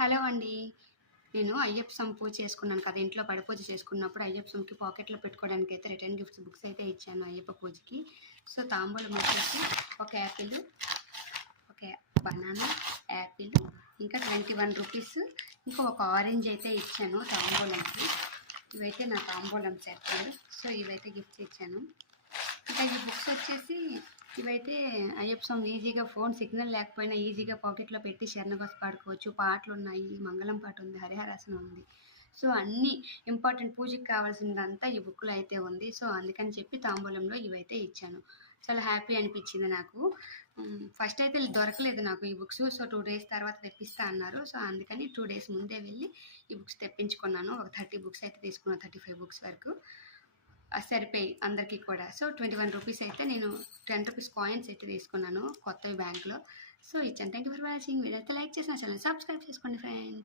Hello అండి. నేను అయ్యప్ప స్వామి పూజ చేసుకున్నాను కదా! ఇంట్లో పడిపూజ చేసుకున్నప్పుడు అయ్యప్ప స్వామికి పాకెట్‌లో పెట్టుకోవడానికైతే రిటర్న్ గిఫ్ట్స్ బుక్స్ అయితే ఇచ్చాను అయ్యప్ప పూజకి. సో, తాంబూలం వచ్చేసి ఒక యాపిల్, ఒక బనానా, యాపిల్, ఇంకా రూ. 21 ఇంకా ఒక ఆరెంజ్ అయితే ఇచ్చాను తాంబూలంకి. ఇవైతే నా తాంబూలం సెట్. సో, ఇవైతే గిఫ్ట్స్ ఇచ్చాను. ఇంకా ఈ బుక్స్ వచ్చేసి ఇవైతే అయ్యప్ప స్వామి ఈజీగా ఫోన్ సిగ్నల్ లేకపోయినా ఈజీగా పాకెట్లో పెట్టి శరణఘోష పాడుకోవచ్చు. పాటలు ఉన్నాయి, మంగళం పాట ఉంది, హరిహరాసనం ఉంది. సో, అన్నీ ఇంపార్టెంట్ పూజకి కావాల్సిందంతా ఈ బుక్లో అయితే ఉంది. సో, అందుకని చెప్పి తాంబూలంలో ఇవైతే ఇచ్చాను. చాలా హ్యాపీ అనిపించింది నాకు. ఫస్ట్ అయితే దొరకలేదు నాకు ఈ బుక్స్. సో, 2 డేస్ తర్వాత తెప్పిస్తా అన్నారు. సో, అందుకని 2 డేస్ ముందే వెళ్ళి ఈ బుక్స్ తెప్పించుకున్నాను. ఒక 30 బుక్స్ అయితే తీసుకున్నాను, 35 బుక్స్ వరకు. సరిపోయి అందరికీ కూడా. సో, రూ. 21 అయితే నేను రూ. 10 కాయిన్స్ అయితే తీసుకున్నాను కొత్తవి బ్యాంక్‌లో. సో, ఇచ్చాను. Thank you for watching. Video అయితే లైక్ చేసి నా ఛానెల్ సబ్స్క్రైబ్ చేసుకోండి ఫ్రెండ్స్.